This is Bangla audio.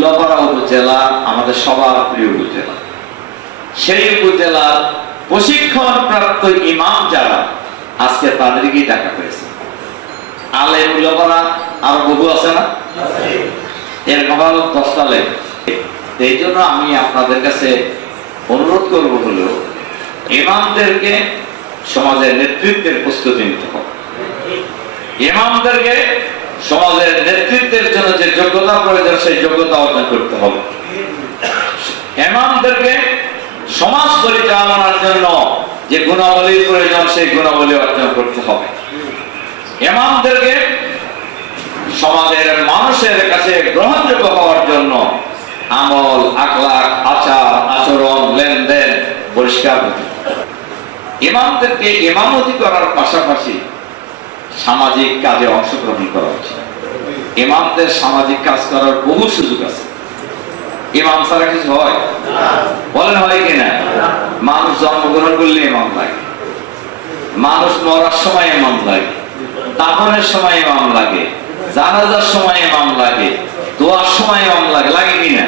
উল্লাপাড়া উপজেলা আমাদের সবার প্রিয় উপজেলা। সেই উপজেলার প্রশিক্ষণ প্রাপ্ত ইমাম যারা আজকে তাদেরকেই ডাকা হয়েছে। আলে উল্লাপাড়া আর বহু আছে না, এর কপাল 10টা লেখ। এই জন্য আমি আপনাদের কাছে অনুরোধ করবো হলো ইমামদেরকে সমাজের নেতৃত্বের প্রস্তুতি নিতে হবে। ইমামদেরকে সমাজের নেতৃত্বের জন্য যে যোগ্যতা প্রয়োজন সেই যোগ্যতা অর্জন করতে হবে। ইমামদেরকে সমাজ পরিচালনার জন্য যে গুণাবলীর প্রয়োজন সেই গুণাবলী অর্জন করতে হবে। ইমামদেরকে সমাজের মানুষের কাছে গ্রহণযোগ্য হওয়ার জন্য আমল, আখলাক, আচার, আচরণ, লেনদেন পরিষ্কার হতে হবে। ইমামদেরকে ইমামতি করার পাশাপাশি সামাজিক কাজে অংশগ্রহণ করা উচিত। ইমামদের সামাজিক কাজ করার বহু সুযোগ আছে। ইমাম ছাড়া কিছু হয়? বলেন হয় কিনা? মানুষ জন্মগ্রহণ করলে ইমাম লাগে, মানুষ মরার সময় ইমাম লাগে, দাফনের সময় ইমাম লাগে, জানাজার সময় ইমাম লাগে, দোয়ার সময় ইমাম লাগে, লাগে কিনা?